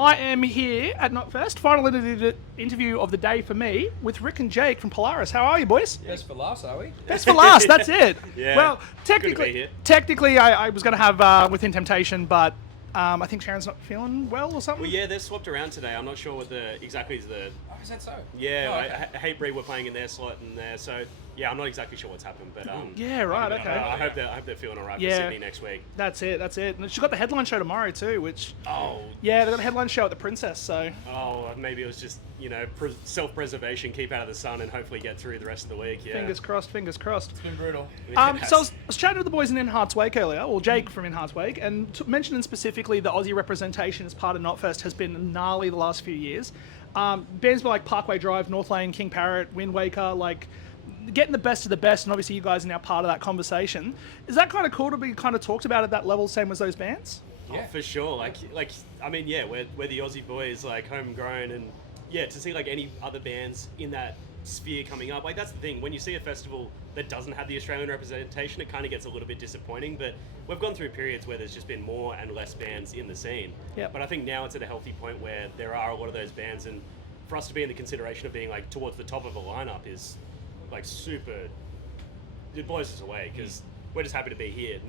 I am here at Knotfest, final interview of the day for me, with Rick and Jake from Polaris. How are you, boys? Best for last, are we? Best for last, that's it. Yeah, well, good to be here. technically I was going to have Within Temptation, but I think Sharon's not feeling well or something. Well, yeah, they're swapped around today. I'm not sure what exactly is the... Oh, is that so? Yeah, Oh, okay. Hatebreed were playing in their slot and there, so yeah, I'm not exactly sure what's happened, but Yeah, right, okay. I hope they're feeling all right Yeah. for Sydney next week. That's it. And she's got the headline show tomorrow too, which... Oh. Yeah, they've got a headline show at the Princess, so... Oh, maybe it was just, self-preservation, keep out of the sun, and hopefully get through the rest of the week, yeah. Fingers crossed. It's been brutal. So I was chatting with the boys in Hearts Wake earlier, or Jake from In Hearts Wake, and mentioning specifically the Aussie representation as part of Knotfest has been gnarly the last few years. Bands like Parkway Drive, North Lane, King Parrot, Wind Waker, like getting the best of the best, and obviously you guys are now part of that conversation. Is that kind of cool to be kind of talked about at that level, same as those bands? Yeah, for sure. We're the Aussie boys, like homegrown, and yeah, to see like any other bands in that sphere coming up, like that's the thing. When you see a festival that doesn't have the Australian representation, it kind of gets a little bit disappointing. But we've gone through periods where there's just been more and less bands in the scene. Yeah. But I think now it's at a healthy point where there are a lot of those bands, and for us to be in the consideration of being like towards the top of a lineup is like super. It blows us away because we're just happy to be here.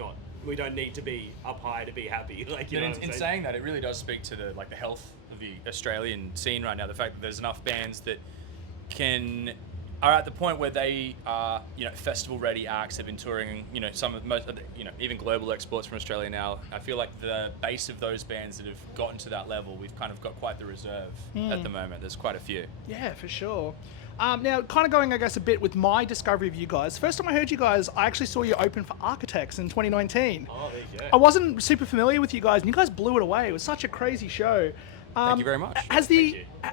We don't need to be up high to be happy. Like, In saying that, it really does speak to the health of the Australian scene right now. The fact that there's enough bands that are at the point where they are, festival ready acts. They've been touring, even global exports from Australia now. I feel like the base of those bands that have gotten to that level, we've kind of got quite the reserve at the moment. There's quite a few. Yeah, for sure. Now, kind of going, I guess, a bit with my discovery of you guys. First time I heard you guys, I actually saw you open for Architects in 2019. Oh, there you go. I wasn't super familiar with you guys, and you guys blew it away. It was such a crazy show. Thank you very much.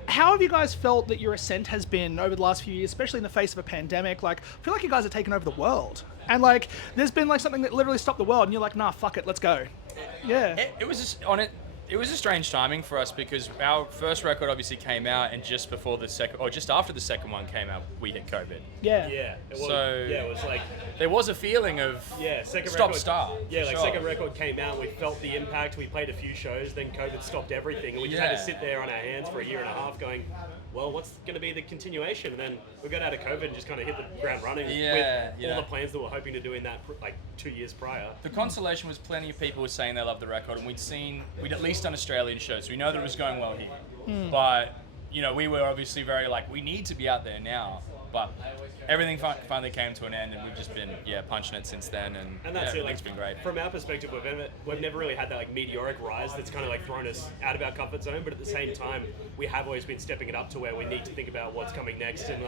How have you guys felt that your ascent has been over the last few years, especially in the face of a pandemic? Like, I feel like you guys are taking over the world. And, like, there's been, like, something that literally stopped the world, and you're like, nah, fuck it, let's go. Yeah. It was just It was a strange timing for us because our first record obviously came out, and just before the second, or just after the second one came out, we hit COVID. Yeah. Yeah. It was like there was a feeling of start. Yeah, like second record came out, we felt the impact. We played a few shows, then COVID stopped everything, and we just had to sit there on our hands for a year and a half, going, well, what's going to be the continuation? And then we got out of COVID and just kind of hit the ground running with all the plans that we're hoping to do in that 2 years prior. The consolation was plenty of people were saying they loved the record, and we'd at least done Australian shows, so we know that it was going well here. But, we were obviously very we need to be out there now. But everything finally came to an end, and we've just been punching it since then, and that's it. It's been great. From our perspective, we've never really had that meteoric rise that's kind of thrown us out of our comfort zone. But at the same time, we have always been stepping it up to where we need to think about what's coming next. And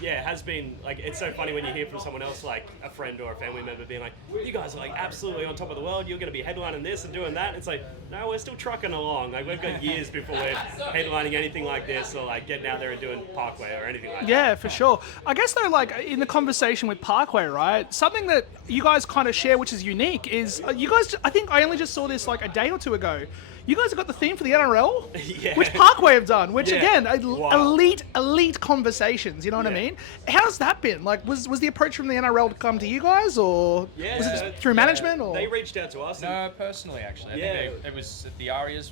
it has been it's so funny when you hear from someone else, like a friend or a family member, being like, "You guys are absolutely on top of the world. You're going to be headlining this and doing that." And it's like, no, we're still trucking along. We've got years before we're headlining anything like this, or getting out there and doing Parkway or anything like that. Yeah, for sure. I guess though, in the conversation with Parkway, right? Something that you guys kind of share, which is unique, is you guys. I think I only just saw this a day or two ago. You guys have got the theme for the NRL, which Parkway have done. Which again, elite conversations. You know what I mean? How's that been? Was the approach from the NRL to come to you guys, or was it through management? Or they reached out to us? No, personally, actually. I think it was at the Arias.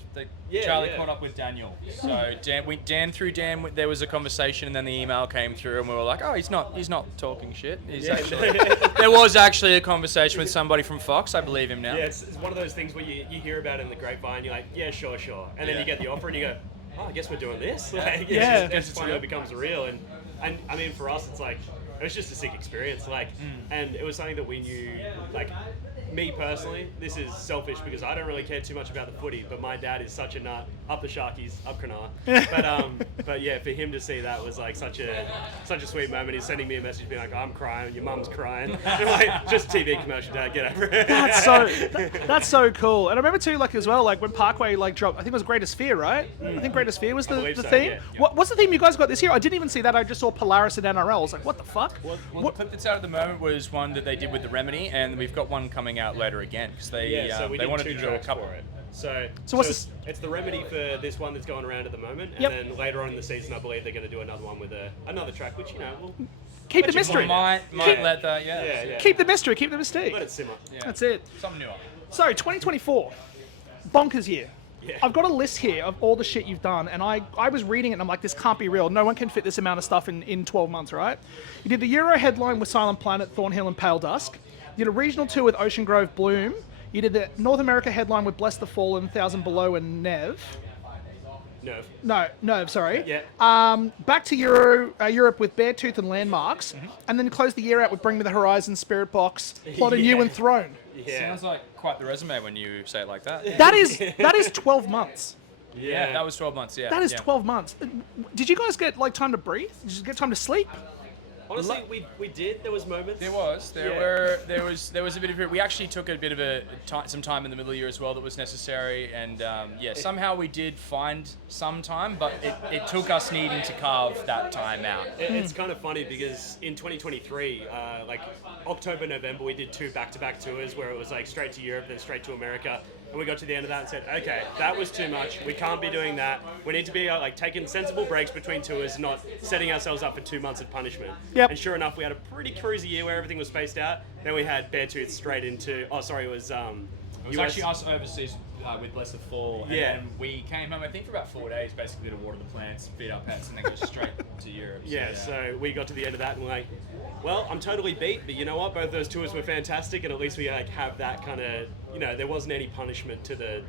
Charlie caught up with Daniel. So Dan, there was a conversation, and then the email came through, and we were like, oh, he's not talking shit. He's actually. There was actually a conversation with somebody from Fox. I believe him now. Yeah, it's one of those things where you hear about it in the grapevine. You're like, yeah, sure. And then you get the offer, and you go, oh, I guess we're doing this. It's finally becomes real. And I mean, for us, it's it was just a sick experience. And it was something that we knew, me personally, this is selfish because I don't really care too much about the footy, but my dad is such a nut, up the Sharkies, up Cronulla. But yeah, for him to see that was such a sweet moment. He's sending me a message being like, I'm crying, your mum's crying. Just TV commercial, Dad, get over it. That's so cool. And I remember too, as well, when Parkway dropped, I think it was Greatest Fear, right? I think Greatest Fear was the theme. Yeah. What's the theme you guys got this year? I didn't even see that. I just saw Polaris and NRL. I was like, what the fuck? Well, the clip that's out at the moment was one that they did with the Remedy, and we've got one coming out later again because they wanted to do a couple. For it. So what's this? It's the Remedy for this one that's going around at the moment, and then later on in the season, I believe they're going to do another one with another track, which we'll keep the mystery. Might let that, Keep the mystery, keep the mystique. Let it simmer. That's it. Something new. So 2024, bonkers year. Yeah. I've got a list here of all the shit you've done, and I was reading it and I'm like, this can't be real. No one can fit this amount of stuff in 12 months, right? You did the Euro headline with Silent Planet, Thornhill, and Pale Dusk. You did a regional tour with Ocean Grove, Bloom. You did the North America headline with Bless the Fallen, 1000 Below, and Nev. Nerve, sorry. Yeah. Back to Europe with Beartooth and Landmarks, and then close the year out with Bring Me the Horizon, Spirit Box, Plot and You, and Throne. Yeah. Sounds like quite the resume when you say it like that. That is 12 months. Yeah, that was 12 months. Yeah, That is yeah. 12 months. Did you guys get like time to breathe? Did you get time to sleep? Honestly, we did. There was moments. There was a bit of it. We actually took a bit of some time in the middle of the year as well that was necessary, and somehow we did find some time, but it took us needing to carve that time out. It's kind of funny because in 2023, like October, November, we did 2 back-to-back tours where it was like straight to Europe, then straight to America. And we got to the end of that and said, okay, that was too much. We can't be doing that. We need to be like taking sensible breaks between tours, not setting ourselves up for 2 months of punishment. Yep. And sure enough, we had a pretty cruisy year where everything was spaced out. Then we had Beartooth straight into, it was It was US. actually us overseas with Bless the Fall, and Yeah. then we came home, I think, for about 4 days, basically to water the plants, feed our pets, and then go straight to Europe. So we got to the end of that and we're like, well, I'm totally beat, but you know what? Both those tours were fantastic, and at least we like have that kind of, there wasn't any punishment to the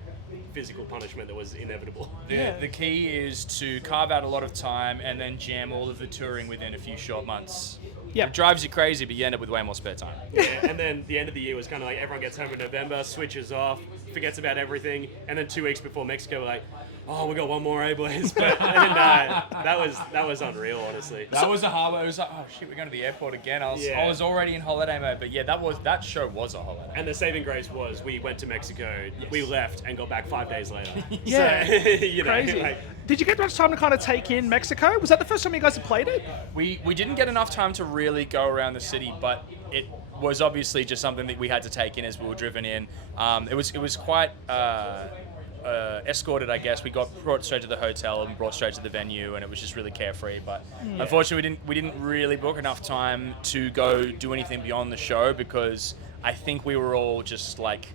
physical punishment that was inevitable. The key is to carve out a lot of time and then jam all of the touring within a few short months. Yeah. It drives you crazy, but you end up with way more spare time. Yeah, and then the end of the year was kind of like everyone gets home in November, switches off, forgets about everything, and then 2 weeks before Mexico, we're like, oh, we got one more, boys. But that was unreal, honestly. That was a hard one. It was like, oh shit, we're going to the airport again. I was already in holiday mode, but yeah, that show was a holiday. And the saving grace was we went to Mexico, we left, and got back 5 days later. Yeah. So, Crazy. like, Did you get much time to kind of take in Mexico? Was that the first time you guys had played it? We didn't get enough time to really go around the city, but it was obviously just something that we had to take in as we were driven in. It was quite escorted, I guess. We got brought straight to the hotel and brought straight to the venue, and it was just really carefree. But unfortunately, we didn't really book enough time to go do anything beyond the show because I think we were all just like.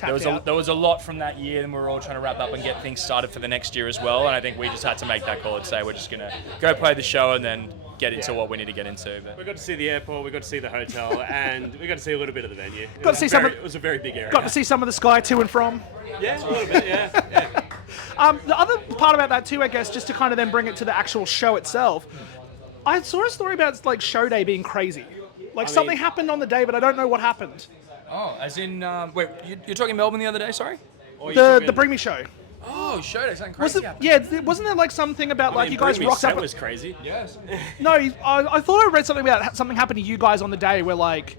There was a lot from that year, and we were all trying to wrap up and get things started for the next year as well. And I think we just had to make that call and say we're just gonna go play the show and then get into what we need to get into. But we got to see the airport, we got to see the hotel, and we got to see a little bit of the venue. It was a very big area. Got to see some of the sky to and from. Yeah, a little bit. Yeah. The other part about that too, I guess, just to kind of then bring it to the actual show itself, I saw a story about like show day being crazy. Like something happened on the day, but I don't know what happened. Oh, as in, wait, you're talking Melbourne the other day, sorry? The Bring Me show. Oh, show day, something crazy Wasn't there like something about like you guys rocked up? That was crazy. Yes. No, I thought I read something about something happened to you guys on the day where like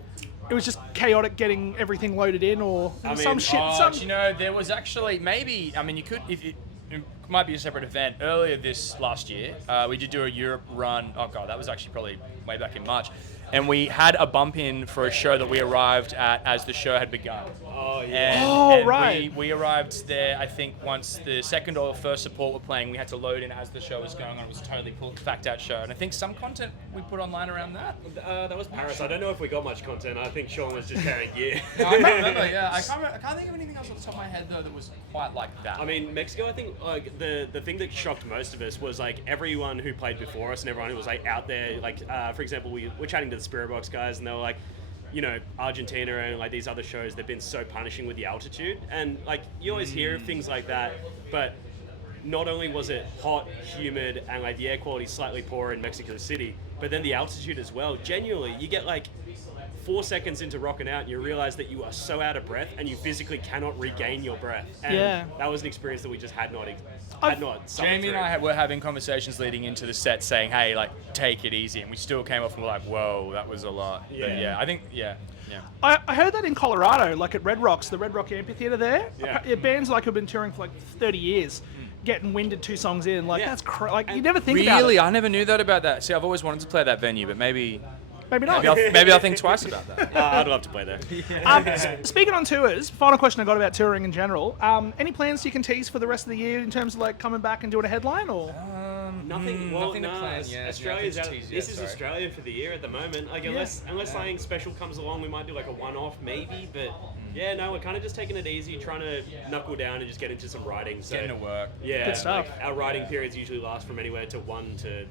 it was just chaotic getting everything loaded in or some shit. There was actually you could if it might be a separate event. Earlier this last year, we did do a Europe run. Oh god, that was actually probably way back in March. And we had a bump in for a show that we arrived at as the show had begun. Oh, yeah. And right. We arrived there, I think, once the second or first support were playing. We had to load in as the show was going on. It was a totally fact out show. And I think some content we put online around that. That was Paris. I don't know if we got much content. I think Sean was just carrying gear. No, I can't remember, yeah. I can't think of anything else off the top of my head, though, that was quite like that. I mean, Mexico, I think like the thing that shocked most of us was like everyone who played before us and everyone who was like out there. Like, for example, we were chatting to the Spirit Box guys, and they were like, Argentina and like these other shows, they've been so punishing with the altitude, and like you always hear of things like that, but not only was it hot, humid, and like the air quality slightly poorer in Mexico City, but then the altitude as well. Genuinely, you get like 4 seconds into rocking out and you realize that you are so out of breath and you physically cannot regain your breath. And that was an experience that we just had not Jamie and I were having conversations leading into the set saying, hey, like, take it easy. And we still came off and were like, whoa, that was a lot. Yeah. But yeah, I think, yeah. I heard that in Colorado, like at Red Rocks, the Red Rock Amphitheater there. Yeah. Bands like have been touring for like 30 years, getting winded 2 songs in. Like that's like you never think really? about it. Really, I never knew that about that. See, I've always wanted to play that venue, but maybe not. Maybe I'll think twice about that. I'd love to play there. Speaking on tours, final question I got about touring in general. Any plans you can tease for the rest of the year in terms of like coming back and doing a headline or? Nothing. Well, nothing to nah, plan yet. Australia's Nothing out. to tease This yet, is sorry. Australia for the year at the moment. Like unless something special comes along, we might do like a one-off maybe. But yeah, no, we're kind of just taking it easy, trying to knuckle down and just get into some writing. So, Getting to work. Yeah, Good stuff. Like, our writing periods usually last from anywhere to 1 to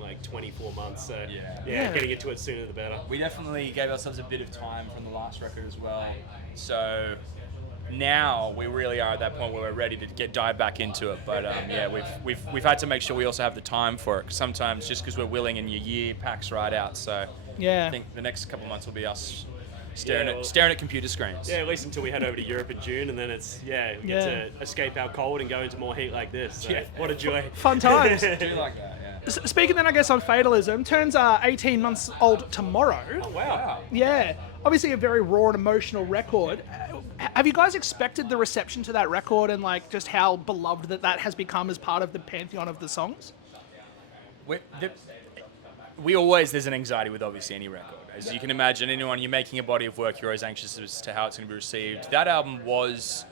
like 24 months. So Yeah. getting into it sooner the better. We definitely gave ourselves a bit of time from the last record as well. So now we really are at that point where we're ready to dive back into it. But yeah, we've had to make sure we also have the time for it. 'Cause sometimes just because we're willing and your year packs right out. So Yeah. I think the next couple of months will be us Yeah, well- staring at computer screens. Yeah, at least until we head over to Europe in June, and then it's we get to escape our cold and go into more heat like this. So what a joy! Fun times. I do like that. Yeah. Speaking then, I guess, on Fatalism, turns 18 months old tomorrow. Oh wow! Yeah. Obviously a very raw and emotional record. Have you guys expected the reception to that record and like just how beloved that has become as part of the pantheon of the songs? There's an anxiety with obviously any record. As you can imagine, anyone you're making a body of work, you're always anxious as to how it's going to be received. That album was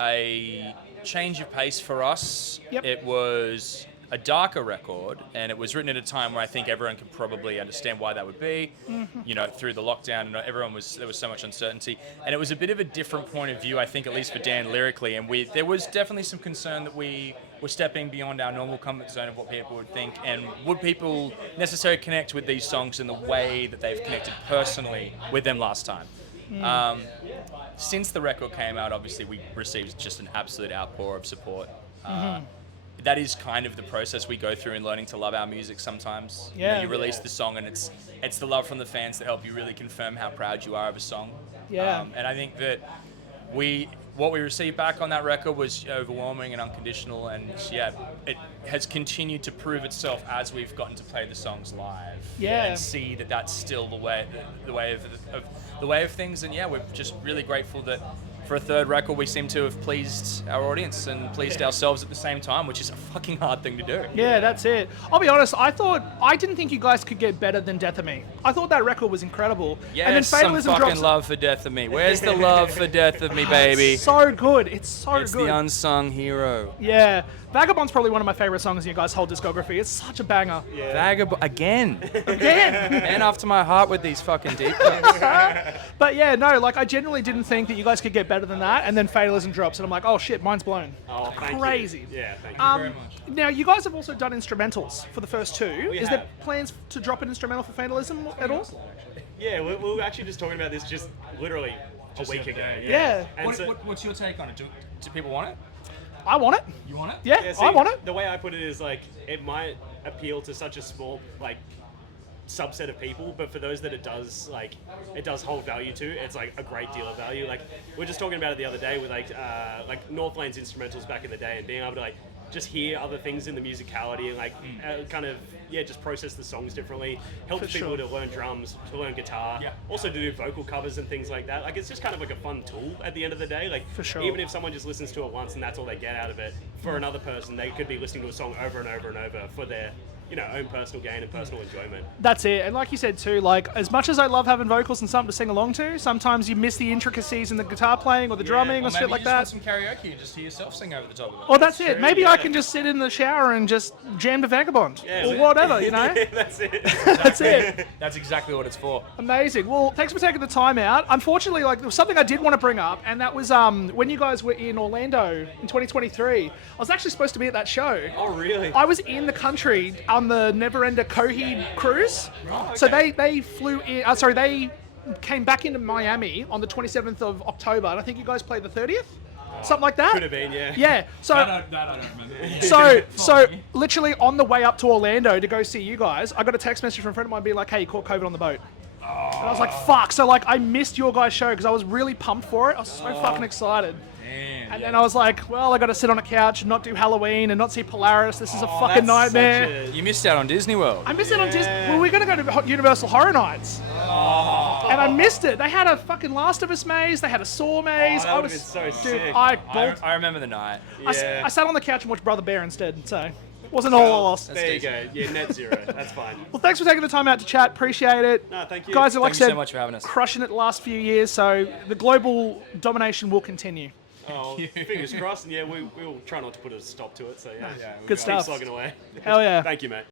a change of pace for us. Yep. It was a darker record, and it was written at a time where I think everyone can probably understand why that would be. You know, through the lockdown, and there was so much uncertainty, and it was a bit of a different point of view, I think, at least for Dan lyrically. And there was definitely some concern that we were stepping beyond our normal comfort zone of what people would think, and would people necessarily connect with these songs in the way that they've connected personally with them last time. Since the record came out, obviously we received just an absolute outpour of support. That is kind of the process we go through in learning to love our music sometimes. Yeah. You release the song and it's the love from the fans that help you really confirm how proud you are of a song. Yeah. And I think that what we received back on that record was overwhelming and unconditional, and yeah, it has continued to prove itself as we've gotten to play the songs live. Yeah. And see that that's still the way of things, and yeah, we're just really grateful that for a third record we seem to have pleased our audience and pleased ourselves at the same time, which is a fucking hard thing to do. Yeah, that's it. I'll be honest, I didn't think you guys could get better than Death of Me. I thought that record was incredible. Yes, and then some Fatalism fucking drops. love for Death of Me. Where's the love for Death of Me, baby? It's so good. It's so It's good. the unsung hero. Yeah. Vagabond's probably one of my favorite songs in your guys' whole discography. It's such a banger. Yeah. Vagabond again. Again. Man after my heart with these fucking deep cuts. But yeah, no, like I genuinely didn't think that you guys could get better than that. And then Fatalism drops, and I'm like, oh shit, mine's blown. Oh, thank Crazy. you. Yeah, thank you. very much. Now, you guys have also done instrumentals for the first two. We Is there have. plans to drop an instrumental for Fatalism at all? Yeah, we were actually just talking about this just literally a week the other ago. day, Yeah. And so, What's your take on it? Do people want it? I want it. You want it? Yeah, yeah, see, I want it. The way I put it is like it might appeal to such a small like subset of people, but for those that it does hold value to, it's like a great deal of value. Like we were just talking about it the other day with like Northlane's instrumentals back in the day, and being able to like just hear other things in the musicality and like kind of just process the songs differently, helps For people sure. to learn drums, to learn guitar, Yeah. also to do vocal covers and things like that. Like it's just kind of like a fun tool at the end of the day. Like For sure. even if someone just listens to it once and that's all they get out of it, for another person they could be listening to a song over and over and over for their own personal gain and personal enjoyment. That's it. And like you said too, like as much as I love having vocals and something to sing along to, sometimes you miss the intricacies in the guitar playing or the drumming or shit like that. Some karaoke and just hear yourself sing over the top of it. Well, that's it. true, Maybe yeah. I can just sit in the shower and just jam to Vagabond Yeah, or man. whatever, you know? That's it. That's it. That's exactly what it's for. Amazing. Well, thanks for taking the time out. Unfortunately, like there was something I did want to bring up, and that was when you guys were in Orlando in 2023. I was actually supposed to be at that show. Oh, really? I was in the country on the Never Ender Coheed cruise. So they flew in. They came back into Miami on the 27th of October, and I think you guys played the 30th, something like that. Could have been, yeah. Yeah. So. I don't remember. So literally on the way up to Orlando to go see you guys, I got a text message from a friend of mine being like, hey, you caught COVID on the boat. And I was like, fuck. So like I missed your guys' show because I was really pumped for it. I was so fucking excited. And then I was like, well, I got to sit on a couch and not do Halloween and not see Polaris. This is a fucking That's nightmare. such You missed out on Disney World. I missed it on Disney. Well, we're going to go to Universal Horror Nights. And I missed it. They had a fucking Last of Us maze. They had a Saw maze. that I would've was been so dude, sick. I remember the night. Yeah. I sat on the couch and watched Brother Bear instead. So it wasn't all lost. There you go. Yeah, net zero. That's fine. Well, thanks for taking the time out to chat. Appreciate it. No, thank you. Guys, like Thank I you said, so much for having us. crushing it the last few years. So the global domination will continue. Oh, fingers crossed, and yeah, we'll try not to put a stop to it. So yeah, Good keep stuff. slugging away. Hell yeah. Thank you, mate.